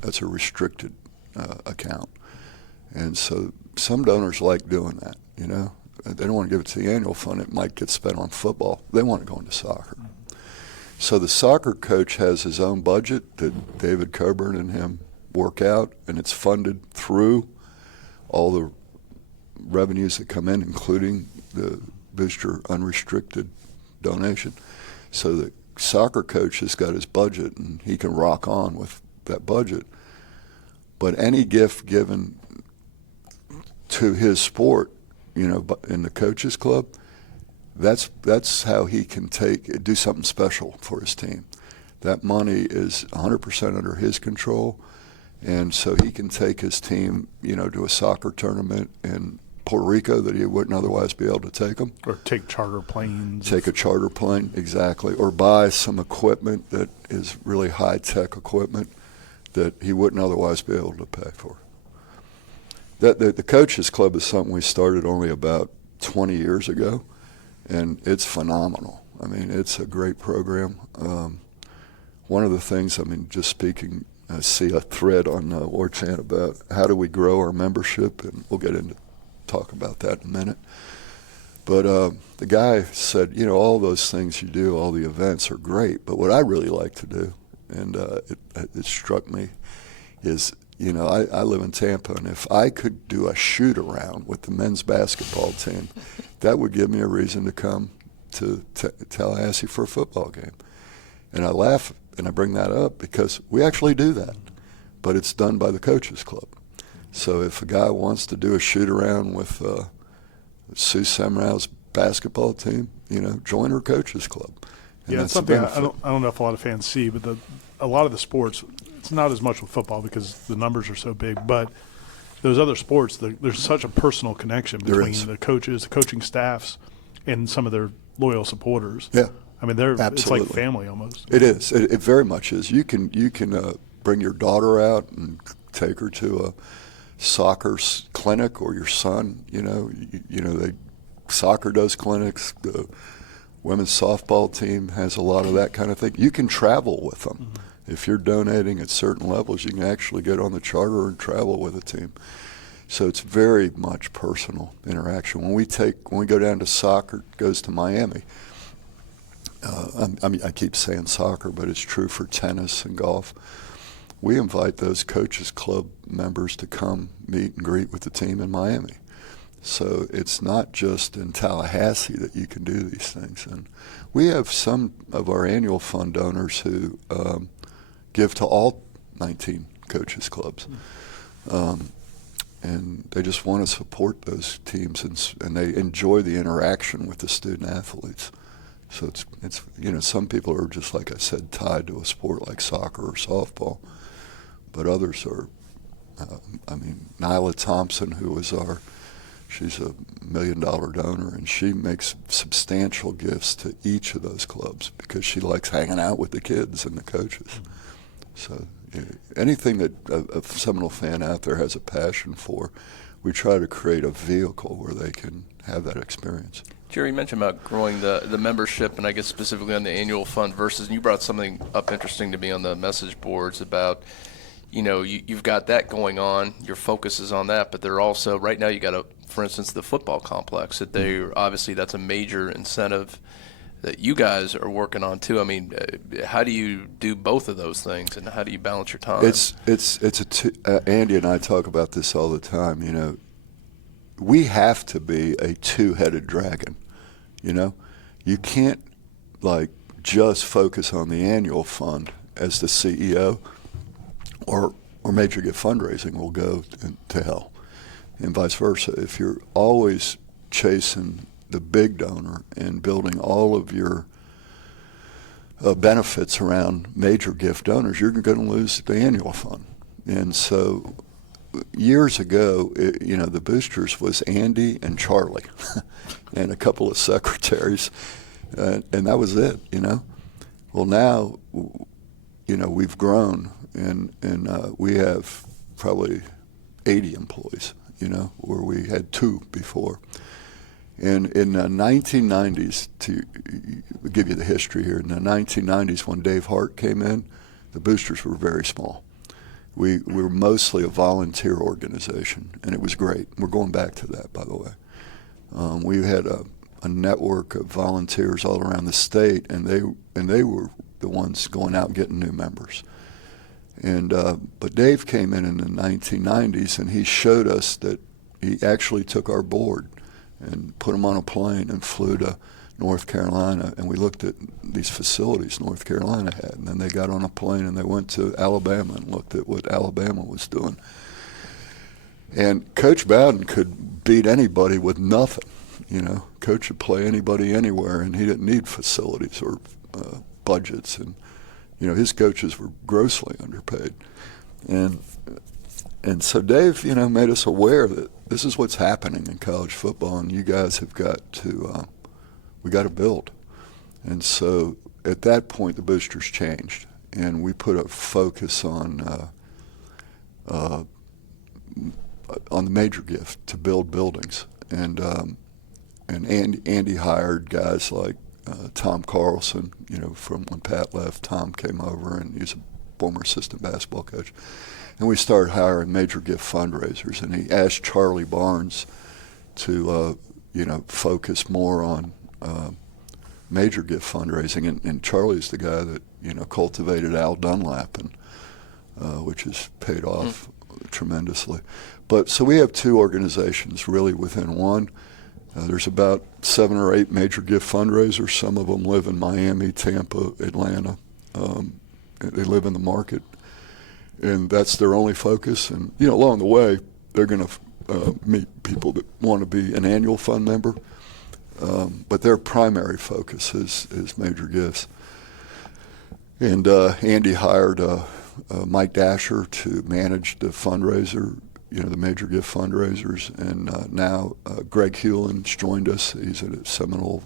That's a restricted account. And so some donors like doing that, They don't want to give it to the annual fund. It might get spent on football. They want to go into soccer. So the soccer coach has his own budget that David Coburn and him work out, and it's funded through all the revenues that come in, including the Booster unrestricted donation. So the soccer coach has got his budget, and he can rock on with that budget. But any gift given to his sport, in the Coaches Club, that's how he can do something special for his team. That money is 100% under his control, and so he can take his team, to a soccer tournament in Puerto Rico that he wouldn't otherwise be able to take them. Or take charter planes. Take a charter plane, exactly. Or buy some equipment that is really high-tech equipment that he wouldn't otherwise be able to pay for. The Coaches Club is something we started only about 20 years ago, and it's phenomenal. I mean, it's a great program. One of the things, just speaking, I see a thread on War Chant about how do we grow our membership, and we'll get into talk about that in a minute. But the guy said, all those things you do, all the events are great, but what I really like to do, and it struck me, is, I live in Tampa, and if I could do a shoot-around with the men's basketball team, that would give me a reason to come to Tallahassee for a football game. And I laugh and I bring that up because we actually do that, but it's done by the Coaches Club. So if a guy wants to do a shoot-around with Sue Semrau's basketball team, join her Coaches Club. And yeah, it's something I don't know if a lot of fans see, but a lot of the sports, it's not as much with football because the numbers are so big, but those other sports, there's such a personal connection between the coaches, the coaching staffs, and some of their loyal supporters. Yeah. It's like family almost. It is. It very much is. You can bring your daughter out and take her to a soccer clinic, or your son. Soccer does clinics. The women's softball team has a lot of that kind of thing. You can travel with them. Mm-hmm. If you're donating at certain levels, you can actually get on the charter and travel with a team. So it's very much personal interaction. When we go down to soccer, it goes to Miami. I mean, I keep saying soccer, but it's true for tennis and golf. We invite those coaches club members to come meet and greet with the team in Miami. So it's not just in Tallahassee that you can do these things. And we have some of our annual fund donors who give to all 19 coaches clubs. And they just want to support those teams, and they enjoy the interaction with the student athletes. So it's some people are just, like I said, tied to a sport like soccer or softball, but others are. Nyla Thompson, she's $1 million donor, and she makes substantial gifts to each of those clubs because she likes hanging out with the kids and the coaches. So anything that a Seminole fan out there has a passion for, we try to create a vehicle where they can have that experience. Jerry, you mentioned about growing the membership, and I guess specifically on the annual fund versus, and you brought something up interesting to me on the message boards about, you've got that going on, your focus is on that, but they're also, right now you got for instance, the football complex, that obviously that's a major incentive that you guys are working on too. I mean, how do you do both of those things, and how do you balance your time? Andy and I talk about this all the time. We have to be a two-headed dragon. You can't just focus on the annual fund as the CEO, or major gift fundraising will go to hell, and vice versa. If you're always chasing the big donor and building all of your benefits around major gift donors, you're going to lose the annual fund. And so years ago, the boosters was Andy and Charlie and a couple of secretaries, and that was it, Well, now, we've grown, and we have probably 80 employees, where we had 2 before. And in the 1990s, to give you the history here, in the 1990s when Dave Hart came in, the boosters were very small. We were mostly a volunteer organization, and it was great. We're going back to that, by the way. We had a network of volunteers all around the state, and they were the ones going out and getting new members. And but Dave came in the 1990s, and he showed us that he actually took our board and put them on a plane and flew to North Carolina, and we looked at these facilities North Carolina had, and then they got on a plane and they went to Alabama and looked at what Alabama was doing. And Coach Bowden could beat anybody with nothing. Coach would play anybody anywhere, and he didn't need facilities or budgets. And his coaches were grossly underpaid. And so Dave, made us aware that this is what's happening in college football, and you guys have got to, we got to build. And so at that point, the boosters changed, and we put a focus on the major gift to build buildings. And Andy hired guys like Tom Carlson, from when Pat left. Tom came over, and he's a former assistant basketball coach. And we started hiring major gift fundraisers, and he asked Charlie Barnes to, focus more on major gift fundraising. And Charlie's the guy that, cultivated Al Dunlap, and which has paid off tremendously. But so we have 2 organizations really within one. There's about 7 or 8 major gift fundraisers. Some of them live in Miami, Tampa, Atlanta. They live in the market, and that's their only focus. And along the way, they're going to meet people that want to be an annual fund member, but their primary focus is major gifts. And Andy hired Mike Dasher to manage the fundraiser, the major gift fundraisers, and now Greg Hewlin's joined us. He's a Seminole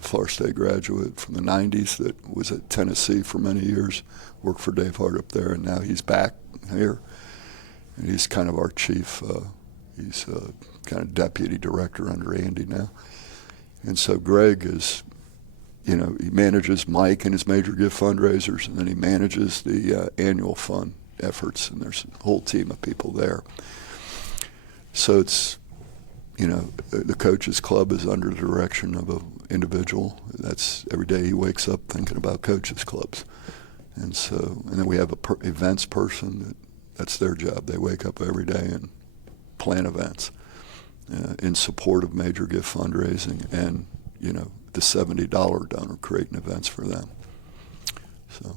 Florida State graduate from the 90s that was at Tennessee for many years, worked for Dave Hart up there, and now he's back here. And he's kind of our chief, he's kind of deputy director under Andy now. And so Greg is, he manages Mike and his major gift fundraisers, and then he manages the annual fund efforts, and there's a whole team of people there. So it's, the coach's club is under the direction of an individual. That's every day he wakes up thinking about coaches' clubs. And then we have a events person that's their job. They wake up every day and plan events in support of major gift fundraising and, the $70 donor creating events for them. So.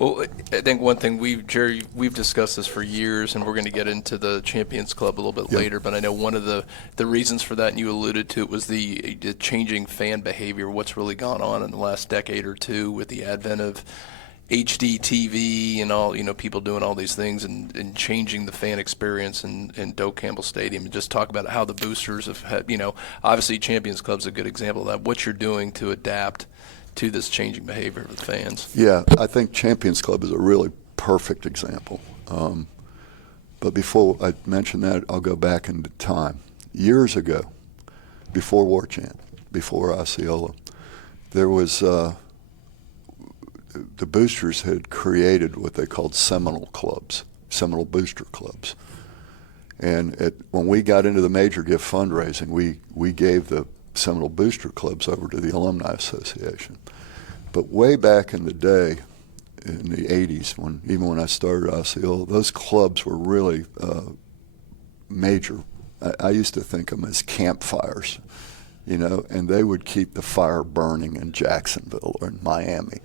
Well, I think one thing Jerry, we've discussed this for years, and we're going to get into the Champions Club a little bit later, but I know one of the reasons for that, and you alluded to it, was the changing fan behavior, what's really gone on in the last decade or two with the advent of HD TV and all, people doing all these things and changing the fan experience in Doak Campbell Stadium. And just talk about how the Boosters have had, obviously Champions Club's a good example of that, what you're doing to adapt to this changing behavior of the fans. Yeah, I think Champions Club is a really perfect example. But before I mention that, I'll go back into time. Years ago, before War Chant, before Osceola, there was the Boosters had created what they called Seminole clubs, Seminole Booster clubs. And when we got into the major gift fundraising, we gave the Seminole Booster clubs over to the Alumni Association. But way back in the day, in the 80s, even when I started Osceola, those clubs were really major. I used to think of them as campfires, and they would keep the fire burning in Jacksonville or in Miami.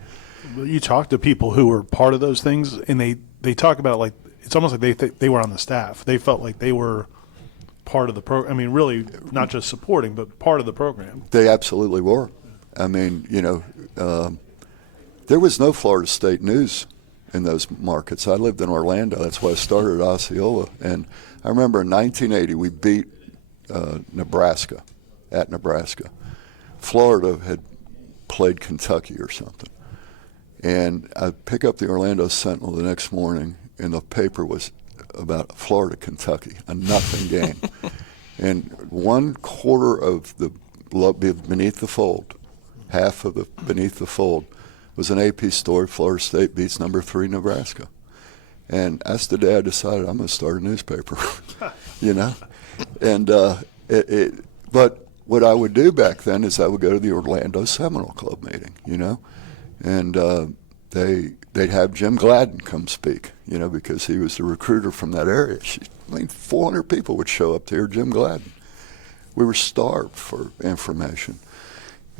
You talk to people who were part of those things, and they talk about it like it's almost like they were on the staff. They felt like they were part of the program. I mean, really not just supporting, but part of the program. They absolutely were. I mean, there was no Florida State news in those markets. I lived in Orlando. That's why I started at Osceola. And I remember in 1980 we beat Nebraska, at Nebraska. Florida had played Kentucky or something. And I pick up the Orlando Sentinel the next morning, and the paper was about Florida, Kentucky, a nothing game. And 1/4 of the beneath the fold, half of the beneath the fold, was an AP story. Florida State beats number 3 Nebraska. And that's the day I decided I'm going to start a newspaper, And but what I would do back then is I would go to the Orlando Seminole Club meeting, and they'd have Jim Gladden come speak, because he was the recruiter from that area. 400 people would show up to hear Jim Gladden. We were starved for information.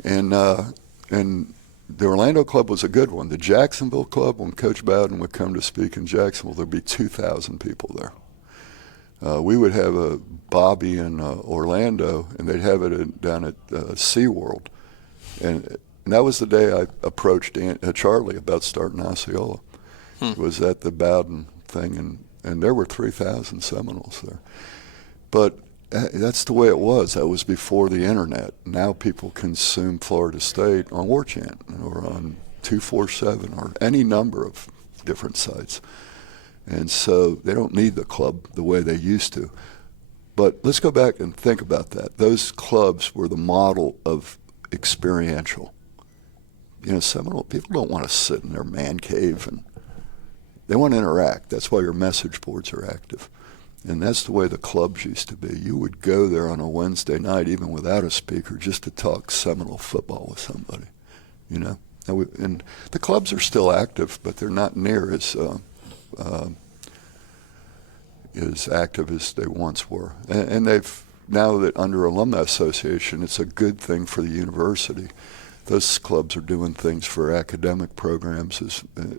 And the Orlando Club was a good one. The Jacksonville Club, when Coach Bowden would come to speak in Jacksonville, there'd be 2,000 people there. We would have a Bobby in Orlando, and they'd have it down at SeaWorld. And that was the day I approached Charlie about starting Osceola. It was at the Bowden thing, and there were 3,000 Seminoles there. But that's the way it was. That was before the internet. Now people consume Florida State on War Chant or on 247 or any number of different sites. And so they don't need the club the way they used to. But let's go back and think about that. Those clubs were the model of experiential. Seminole people don't want to sit in their man cave, and they want to interact. That's why your message boards are active. And that's the way the clubs used to be. You would go there on a Wednesday night, even without a speaker, just to talk Seminole football with somebody, And the clubs are still active, but they're not near as active as they once were. And they've, now that under Alumni Association, it's a good thing for the university. Those clubs are doing things for academic programs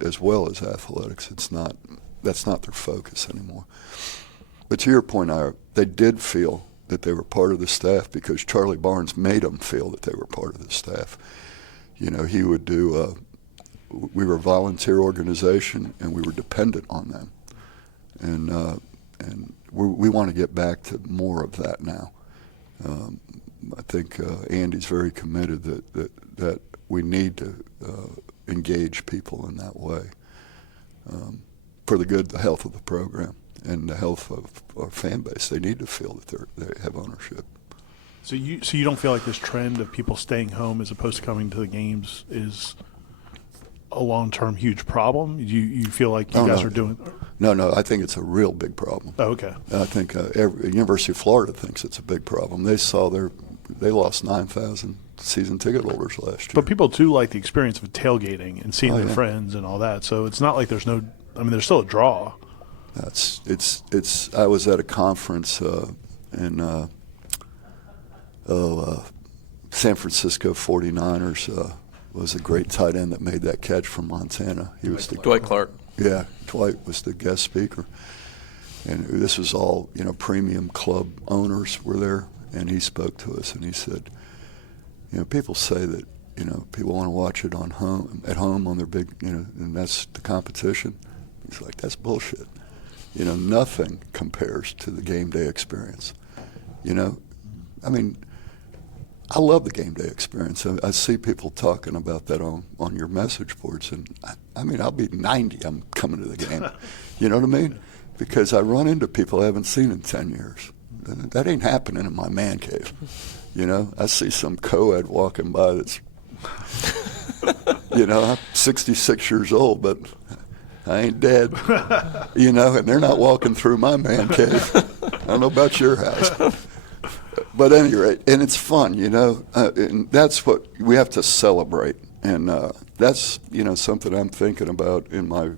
as well as athletics. That's not their focus anymore. But to your point, they did feel that they were part of the staff because Charlie Barnes made them feel that they were part of the staff. He would do, we were a volunteer organization and we were dependent on them. And we want to get back to more of that now. I think Andy's very committed that we need to engage people in that way for the health of the program and the health of our fan base. They need to feel that they have ownership. So you don't feel like this trend of people staying home as opposed to coming to the games is a long-term huge problem? You feel like you guys are doing? No, I think it's a real big problem. Oh, okay. I think University of Florida thinks it's a big problem. They lost 9,000 season ticket holders last year. But people too like the experience of tailgating and seeing their friends and all that. So it's not like there's there's still a draw. I was at a conference in San Francisco 49ers was a great tight end that made that catch from Montana. He was Dwight Clark. Yeah, Dwight was the guest speaker. And this was all, premium club owners were there, and he spoke to us, and he said, people say that, people want to watch it at home on their big, and that's the competition. He's like, that's bullshit. Nothing compares to the game day experience. I love the game day experience. I see people talking about that on your message boards, and I'll be 90. I'm coming to the game. You know what I mean? Because I run into people I haven't seen in 10 years. That ain't happening in my man cave. I see some co-ed walking by that's, I'm 66 years old, but I ain't dead. And they're not walking through my man cave. I don't know about your house. But at any rate, and it's fun, and that's what we have to celebrate. And that's, something I'm thinking about in my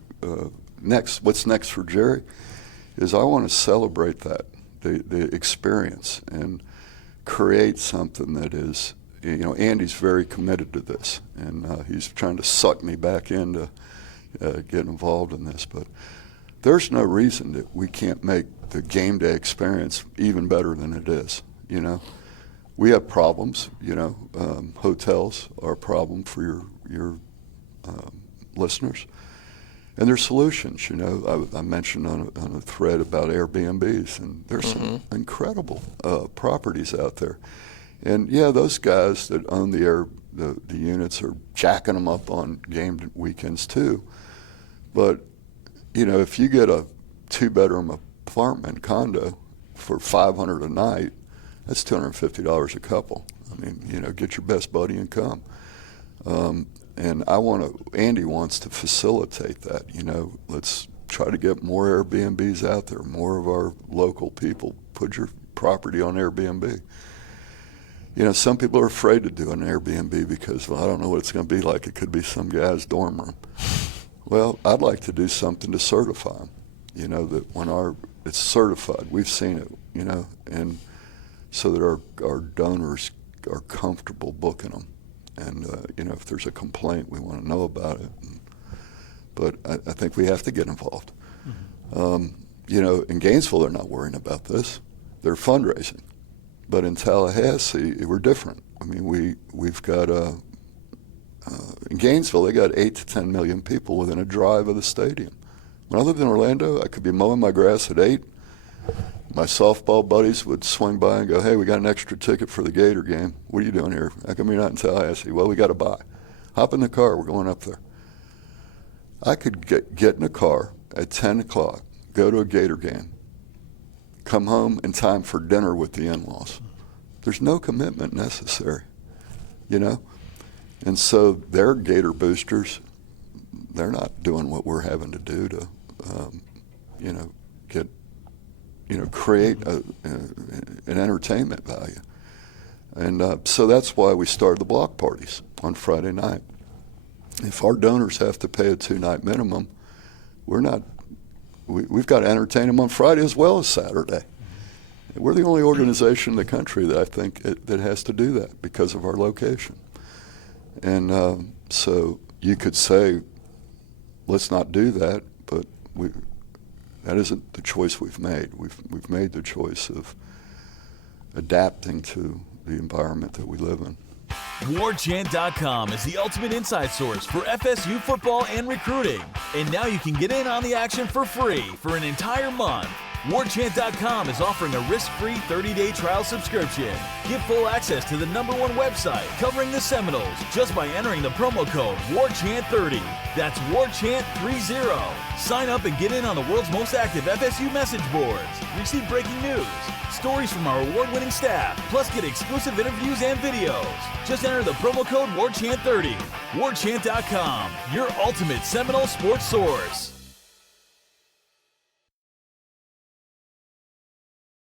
what's next for Jerry is I want to celebrate that, the experience, and create something that is, Andy's very committed to this, and he's trying to suck me back into getting involved in this. But there's no reason that we can't make the game day experience even better than it is. We have problems. Hotels are a problem for your listeners, and there's solutions. I mentioned on a thread about Airbnbs, and there's some incredible properties out there. And those guys that own the units are jacking them up on game weekends too. But if you get a 2-bedroom apartment condo for $500 a night, that's $250 a couple. Get your best buddy and come. And Andy wants to facilitate that. Let's try to get more Airbnbs out there. More of our local people put your property on Airbnb. Some people are afraid to do an Airbnb because, I don't know what it's going to be like. It could be some guy's dorm room. Well, I'd like to do something to certify them. That when it's certified, we've seen it. And so that our donors are comfortable booking them. And, if there's a complaint, we want to know about it. But I think we have to get involved. In Gainesville, they're not worrying about this. They're fundraising. But in Tallahassee, we're different. We've got, in Gainesville, they got 8 to 10 million people within a drive of the stadium. When I lived in Orlando, I could be mowing my grass at 8. My softball buddies would swing by and go, hey, we got an extra ticket for the Gator game. What are you doing here? How come you're not in Tallahassee? Well, we got to buy. Hop in the car. We're going up there. I could get in a car at 10 o'clock, go to a Gator game, come home in time for dinner with the in-laws. There's no commitment necessary, And so their Gator boosters, they're not doing what we're having to do to, create an entertainment value. And so that's why we started the block parties on Friday night. If our donors have to pay a 2-night minimum, we've got to entertain them on Friday as well as Saturday. We're the only organization in the country that I think that has to do that because of our location. And so you could say, let's not do that, but that isn't the choice we've made. We've made the choice of adapting to the environment that we live in. WarChant.com is the ultimate inside source for FSU football and recruiting. And now you can get in on the action for free for an entire month. WarChant.com is offering a risk-free 30-day trial subscription. Get full access to the #1 website covering the Seminoles just by entering the promo code WarChant30. That's WarChant30. Sign up and get in on the world's most active FSU message boards. Receive breaking news, stories from our award-winning staff, plus get exclusive interviews and videos. Just enter the promo code WarChant30. WarChant.com, your ultimate Seminole sports source.